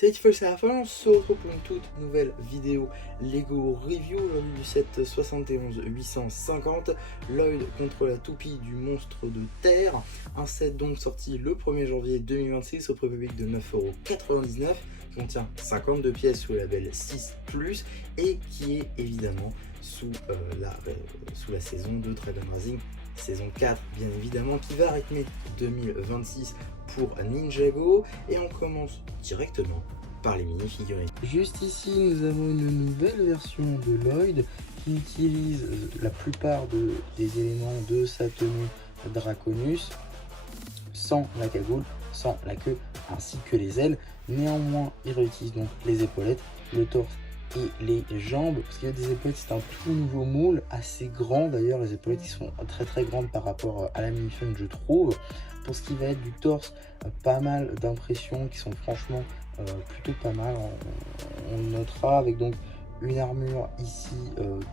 Salut Tiffle, c'est la fin, on se retrouve pour une toute nouvelle vidéo Lego Review, aujourd'hui du set 71-850, Lloyd contre la toupie du monstre de terre, un set donc sorti le 1er janvier 2026 au prix public de 9,99 €, qui contient 52 pièces sous le label 6+, et qui est évidemment sous la saison de Dragon Rising, saison 4 bien évidemment, qui va rythmer 2026 pour Ninjago, et on commence directement par les mini-figurines. Juste ici, nous avons une nouvelle version de Lloyd qui utilise la plupart des éléments de sa tenue Draconus, sans la cagoule, sans la queue, ainsi que les ailes. Néanmoins, il réutilise donc les épaulettes, le torse et les jambes, parce qu'il y a des épaulettes, c'est un tout nouveau moule, assez grand d'ailleurs, les épaulettes qui sont très grandes par rapport à la Minifun, je trouve. Pour ce qui va être du torse, pas mal d'impressions qui sont franchement plutôt pas mal. On notera avec donc une armure ici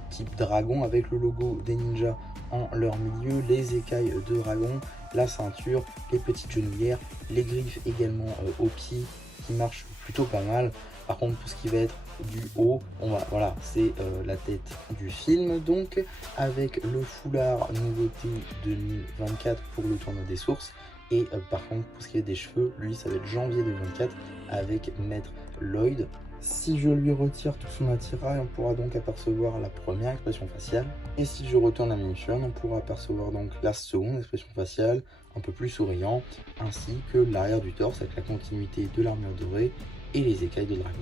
type dragon avec le logo des ninjas en leur milieu, les écailles de dragon, la ceinture, les petites genouillères, les griffes également aux pieds qui marchent plutôt pas mal. Par contre, pour ce qui va être du haut, voilà, c'est la tête du film, donc avec le foulard nouveauté 2024 pour le tournoi des sources. Et par contre, pour ce qui est des cheveux, lui, ça va être janvier 2024 avec Maître Lloyd. Si je lui retire tout son attirail, on pourra donc apercevoir la première expression faciale. Et si je retourne à Minifun, on pourra apercevoir donc la seconde expression faciale, un peu plus souriant, ainsi que l'arrière du torse avec la continuité de l'armure dorée et les écailles de dragon.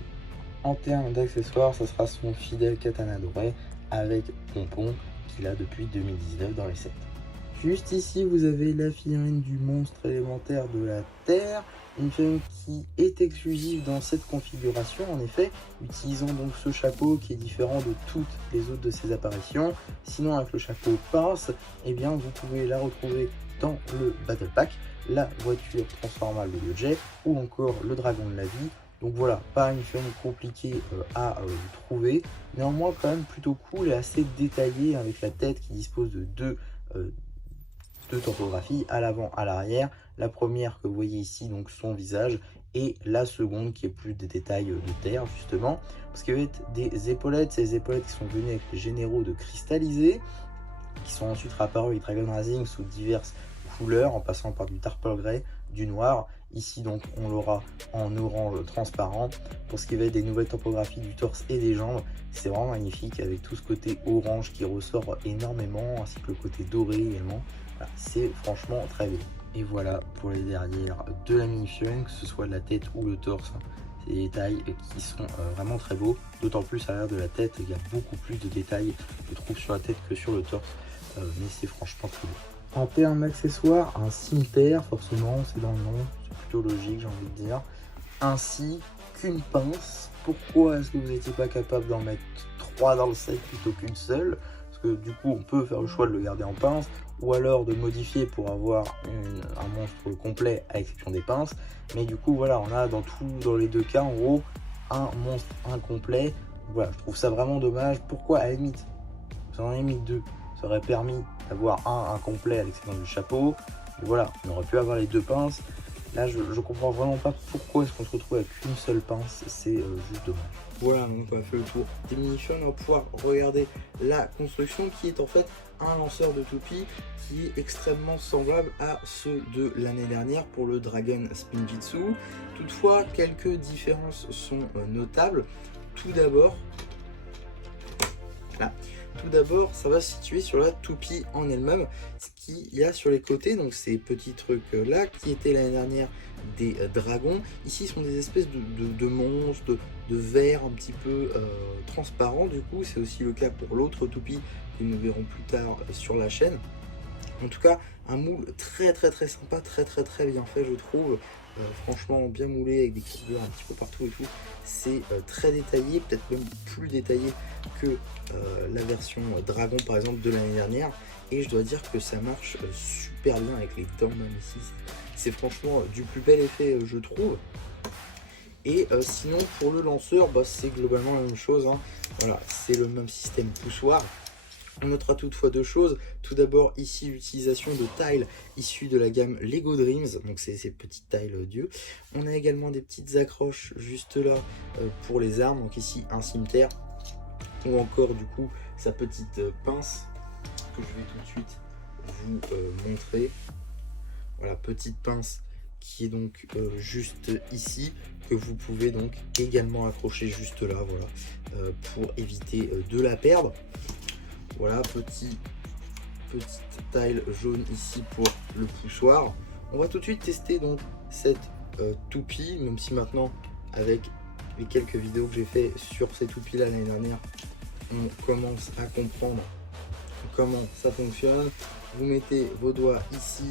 En termes d'accessoires, ça sera son fidèle katana doré avec pompon qu'il a depuis 2019 dans les sets. Juste ici, vous avez la figurine du monstre élémentaire de la Terre, une figurine qui est exclusive dans cette configuration, en effet, utilisant donc ce chapeau qui est différent de toutes les autres de ses apparitions. Sinon, avec le chapeau pince, eh bien, vous pouvez la retrouver dans le Battle Pack, la voiture transformable de Jet, ou encore le dragon de la vie. Donc voilà, pas une figurine compliquée à trouver, néanmoins quand même plutôt cool et assez détaillée, avec la tête qui dispose de deux topographies, à l'avant, à l'arrière. La première que vous voyez ici, donc son visage, et la seconde qui est plus des détails de terre, justement. Parce qu'il va être des épaulettes, ces épaulettes qui sont venues avec les généraux de cristallisés, qui sont ensuite apparus avec Dragon Rising sous diverses couleurs, en passant par du Tarple Grey, du noir. Ici donc on l'aura en orange transparent. Pour ce qui va être des nouvelles topographies du torse et des jambes, c'est vraiment magnifique, avec tout ce côté orange qui ressort énormément, ainsi que le côté doré également. Voilà, c'est franchement très beau. Et voilà pour les derrières de la Minifun, que ce soit la tête ou le torse. C'est des détails qui sont vraiment très beaux, d'autant plus à l'arrière de la tête, il y a beaucoup plus de détails, je trouve, sur la tête que sur le torse, mais c'est franchement très beau. En termes d'accessoires, un cimetière, forcément, c'est dans le nom, c'est plutôt logique, j'ai envie de dire, ainsi qu'une pince. Pourquoi est-ce que vous n'étiez pas capable d'en mettre 3 dans le set plutôt qu'une seule? Parce que du coup, on peut faire le choix de le garder en pince, ou alors de modifier pour avoir un monstre complet à l'exception des pinces. Mais du coup, voilà, on a dans les deux cas, en gros, un monstre incomplet. Voilà, je trouve ça vraiment dommage. Pourquoi, à la limite, vous en avez mis 2, ça aurait permis d'avoir un incomplet à l'exception du chapeau. Et voilà, on aurait pu avoir les 2 pinces. Là, je comprends vraiment pas pourquoi est-ce qu'on se retrouve avec une seule pince, c'est juste dommage. Voilà, donc on a fait le tour des Minifun, on va pouvoir regarder la construction qui est en fait un lanceur de toupie qui est extrêmement semblable à ceux de l'année dernière pour le Dragon Spinjitzu. Toutefois, quelques différences sont notables. Tout d'abord, là. Tout d'abord, ça va se situer sur la toupie en elle-même, ce qu'il y a sur les côtés, donc ces petits trucs là qui étaient l'année dernière des dragons. Ici, ce sont des espèces de monstres, de vers un petit peu transparents. Du coup, c'est aussi le cas pour l'autre toupie que nous verrons plus tard sur la chaîne. En tout cas, un moule très sympa, très bien fait, je trouve. Franchement bien moulé avec des courbures un petit peu partout et tout. C'est très détaillé, peut-être même plus détaillé que la version dragon par exemple de l'année dernière. Et je dois dire que ça marche super bien avec les dents même ici. C'est franchement du plus bel effet je trouve. Et sinon pour le lanceur, c'est globalement la même chose, hein. Voilà, c'est le même système poussoir. On notera toutefois deux choses. Tout d'abord, ici, l'utilisation de tiles issues de la gamme Lego Dreams, donc c'est ces petites tiles Dieu. On a également des petites accroches juste là pour les armes, donc ici un cimetière, ou encore du coup sa petite pince que je vais tout de suite vous montrer. Voilà, petite pince qui est donc juste ici, que vous pouvez donc également accrocher juste là, voilà, pour éviter de la perdre. Voilà, petite tile jaune ici pour le poussoir. On va tout de suite tester donc cette toupie, même si maintenant avec les quelques vidéos que j'ai fait sur ces toupies là l'année dernière, on commence à comprendre comment ça fonctionne. Vous mettez vos doigts ici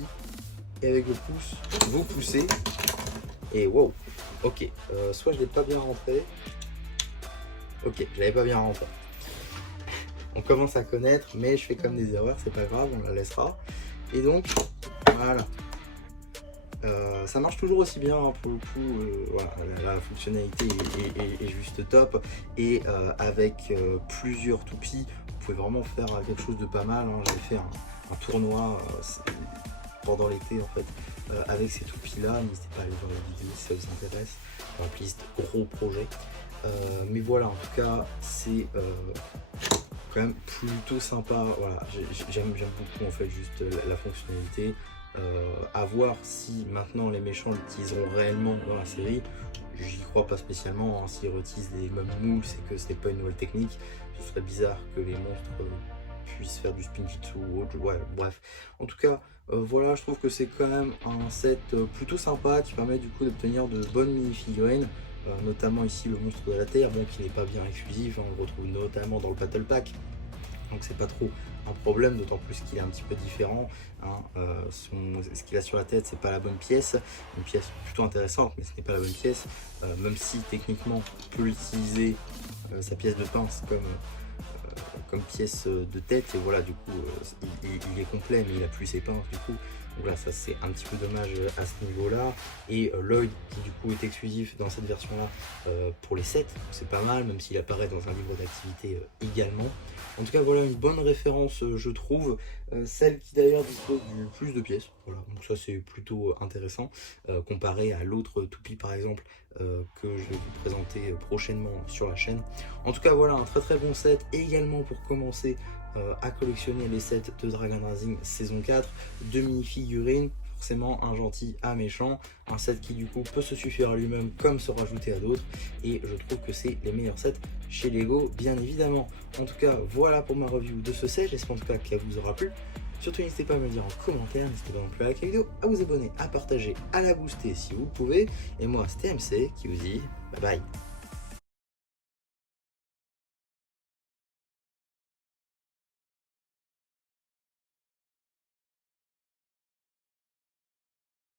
et avec le pouce vous poussez et wow, ok, soit je l'ai pas bien rentré, ok, je l'avais pas bien rentré. On commence à connaître, mais je fais comme des erreurs, c'est pas grave, on la laissera. Et donc, voilà. Ça marche toujours aussi bien, hein, pour le coup, voilà, la fonctionnalité est juste top. Et avec plusieurs toupies, vous pouvez vraiment faire quelque chose de pas mal, hein. J'ai fait un tournoi pendant l'été en fait, avec ces toupies là. N'hésitez pas à aller voir la vidéo si ça vous intéresse. En plus, gros projet. Mais voilà, en tout cas, c'est quand même plutôt sympa. Voilà, j'aime beaucoup en fait juste la fonctionnalité. À voir si maintenant les méchants l'utiliseront réellement dans la série. J'y crois pas spécialement, hein. S'ils réutilisent les mêmes moules, c'est que ce n'est pas une nouvelle technique. Ce serait bizarre que les monstres puissent faire du spinjitzu ou autre. Ouais, bref. En tout cas, voilà, je trouve que c'est quand même un set plutôt sympa qui permet du coup d'obtenir de bonnes mini-figurines. Notamment ici le monstre de la terre, bon, qui n'est pas bien exclusif, hein, on le retrouve notamment dans le Battle Pack, donc c'est pas trop un problème, d'autant plus qu'il est un petit peu différent, hein. Ce qu'il a sur la tête, c'est pas la bonne pièce, une pièce plutôt intéressante, mais ce n'est pas la bonne pièce, même si techniquement on peut utiliser sa pièce de pince comme pièce de tête, et voilà, du coup il est complet, mais il a plus ses pinces du coup. Voilà, ça c'est un petit peu dommage à ce niveau là. Et Lloyd qui du coup est exclusif dans cette version là pour les 7, c'est pas mal, même s'il apparaît dans un livre d'activité également. En tout cas voilà une bonne référence je trouve, celle qui d'ailleurs dispose du plus de pièces. Voilà, donc ça c'est plutôt intéressant comparé à l'autre toupie par exemple que je vais vous présenter prochainement sur la chaîne. En tout cas voilà un très bon set également pour commencer à collectionner les sets de Dragon Rising saison 4, 2 mini-figurines, forcément un gentil, un méchant, un set qui du coup peut se suffire à lui-même comme se rajouter à d'autres, et je trouve que c'est les meilleurs sets chez Lego bien évidemment. En tout cas voilà pour ma review de ce set, j'espère en tout cas qu'elle vous aura plu. Surtout n'hésitez pas à me le dire en commentaire, n'hésitez pas non plus à liker la vidéo, à vous abonner, à partager, à la booster si vous pouvez, et moi c'était MC qui vous dit bye bye.